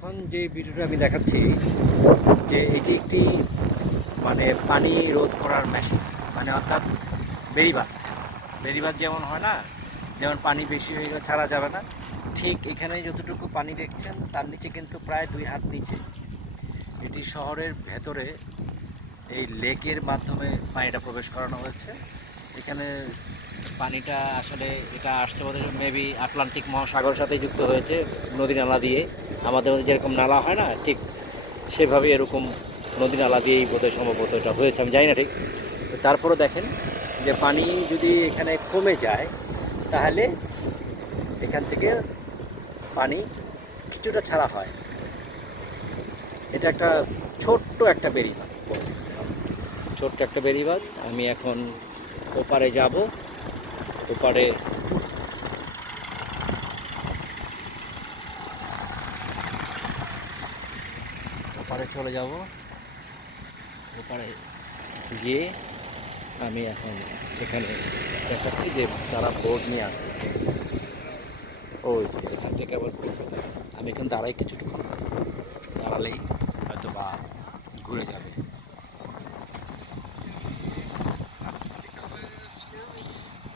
এখন যে ভিডিওটা আমি দেখাচ্ছি, যে এটি একটি মানে পানি রোধ করার মেশিন মানে অর্থাৎ বেরিবাদ বেরিবাদ যেমন হয় না, যেমন পানি বেশি হয়ে গেলে ছাড়া যাবে না, ঠিক এখানে যতটুকু পানি দেখছেন, তার নিচে কিন্তু প্রায় দুই হাত নিচে। এটি শহরের ভেতরে এই লেকের মাধ্যমে পানিটা প্রবেশ করানো হয়েছে। এখানে পানিটা আসলে এটা আসছে বোধ মেবি আটলান্টিক মহাসাগরের সাথে যুক্ত হয়েছে নদী নালা দিয়ে। আমাদের মধ্যে যেরকম নালা হয় না, ঠিক সেভাবে এরকম নদী নালা দিয়েই বোধহয় সম্ভবত এটা হয়েছে, আমি জানি না ঠিক। তো তারপরে দেখেন যে পানি যদি এখানে কমে যায়, তাহলে এখান থেকে পানি কিছুটা ছাড়া হয়। এটা একটা ছোট্ট একটা বেরিবাদ ছোট্ট একটা বেরিবাদ আমি এখন ওপারে যাব, ওপারে ওপারে চলে যাব। ওপারে গিয়ে আমি এখন এখানে দেখাচ্ছি যে তারা বোর্ড নিয়ে আসতেছে। ওই যে, এখান থেকে আবার। আমি এখানে দাঁড়াই কিছুক্ষণ। দাঁড়ালেই হয়তো বা ঘুরে যাবে।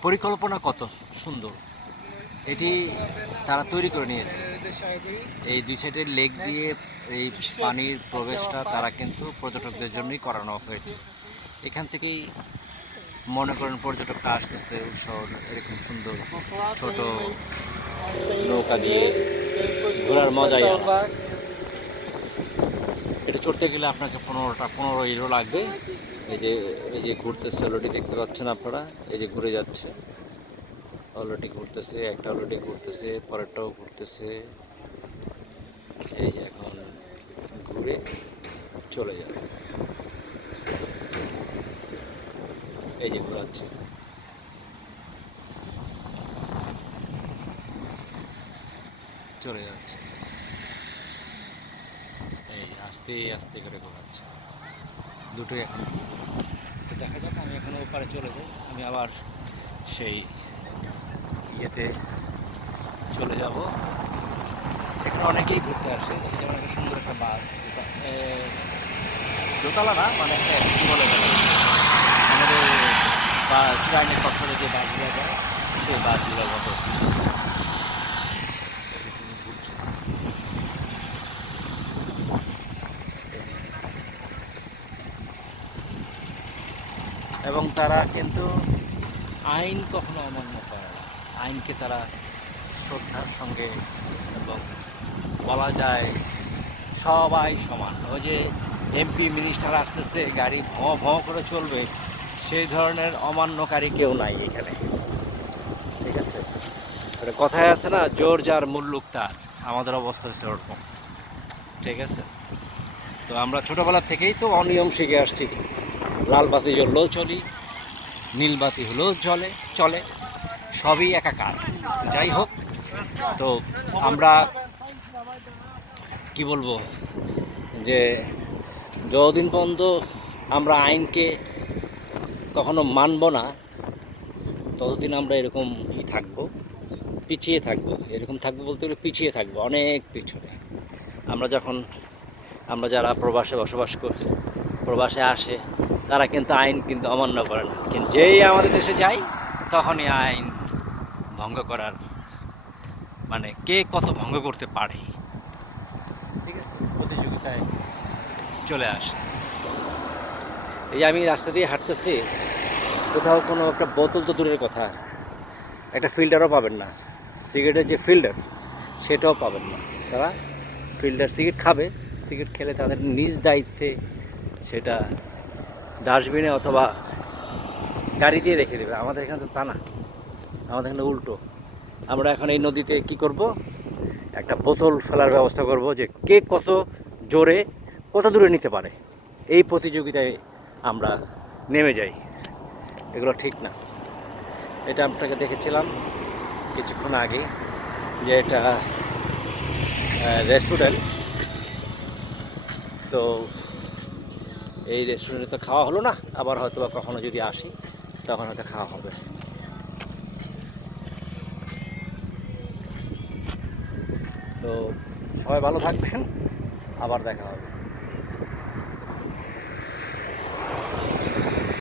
পরিকল্পনা কত? সুন্দর। এটি তারা তৈরি করে নিয়েছে। এই দুই সাইডের লেক দিয়ে এই পানির প্রবেশটা তারা কিন্তু পর্যটকদের জন্যই করানো হয়েছে। এখান থেকেই মনে করেন পর্যটকরা আসতেছে, উৎসব এরকম সুন্দর, ছোট নৌকা দিয়ে ঘোরার মজাই এটা চড়তে গেলে আপনাকে পনেরোটা, পনেরো ইউরো লাগবে। এই যে এই যে ঘুরতেছে অলরেডি দেখতে পাচ্ছেন আপনারা, এই যে ঘুরে যাচ্ছে। অলরেডি ঘুরতেছে, একটা অলরেডি ঘুরতেছে, পরেরটাও ঘুরতেছে। এই যে চলে যাবে। এই যে ঘোরাচ্ছে। চলে যাচ্ছে। এই আস্তে আস্তে করে ঘোরাচ্ছে। দুটোই এখন তো দেখা যাক, আমি এখন ওপারে চলে যাই। আমি আবার সেই ইয়েতে চলে যাব। এখানে অনেকেই ঘুরতে আসে। যেমন একটা সুন্দর একটা বাস দোতলা না মানে কী বলে? আমাদের বা ট্রেনের পক্ষে যে বাসগুলো যায়, সেই বাসগুলোর মতো। এবং তারা কিন্তু আইন কখনো অমান্য করে না। আইনকে তারা শ্রদ্ধার সঙ্গে এবং বলা যায় সবাই সমান। ওই যে এমপি মিনিস্টার আসতেছে, গাড়ি ভঁ ভঁ করে চলবে। সেই ধরনের অমান্যকারী কেউ নাই এখানে। ঠিক আছে? কথায় আছে না, জোর যার মুল্লুক তার আমাদের অবস্থা হচ্ছে ওরকম। ঠিক আছে? তো আমরা ছোটোবেলা থেকেই তো অনিয়ম শিখে আসছি। লাল বাতি জ্বললেও চলি, নীল বাতি হলেও চলে চলে। সবই একাকার। যাই হোক, তো আমরা কি বলব? যে যতদিন পর্যন্ত আমরা আইনকে কখনো মানব না, ততদিন আমরা এরকম ই থাকব, পিছিয়ে থাকব। এরকম থাকব বলতে গেলে পিছিয়ে থাকব, অনেক পিছনে। আমরা যখন, আমরা যারা প্রবাসে বসবাস করি, প্রবাসে আসে, তারা কিন্তু আইন কিন্তু অমান্য করে না। কিন্তু যেই আমাদের দেশে যাই, তখনই আইন ভঙ্গ করার মানে কে কত ভঙ্গ করতে পারে। ঠিক আছে? প্রতিযোগিতায় চলে আসে। এই যে আমি রাস্তা দিয়ে হাঁটতেছি, কোথাও কোনো একটা বোতল তো দূরের কথা। একটা ফিল্টারও পাবেন না। সিগারেটের যে ফিল্টার, সেটাও পাবেন না। তারা ফিল্টার সিগারেট খাবে, সিগারেট খেলে তাদের নিজ দায়িত্বে সেটা ডাস্টবিনে অথবা গাড়ি দিয়ে রেখে দেবে। আমাদের এখানে তো তা না। আমাদের এখানে উল্টো। আমরা এখন এই নদীতে কি করব? একটা বোতল ফেলার ব্যবস্থা করব যে কে কত জোরে কত দূরে নিতে পারে? এই প্রতিযোগিতায় আমরা নেমে যাই। এগুলো ঠিক না। এটা আপনাকে দেখেছিলাম কিছুক্ষণ আগে যে এটা রেস্টুরেন্ট। তো এই রেস্টুরেন্টে তো খাওয়া হলো না। আবার হয়তো বা কখনো যদি আসি, তখন হয়তো খাওয়া হবে। তো সবাই ভালো থাকবেন। আবার দেখা হবে।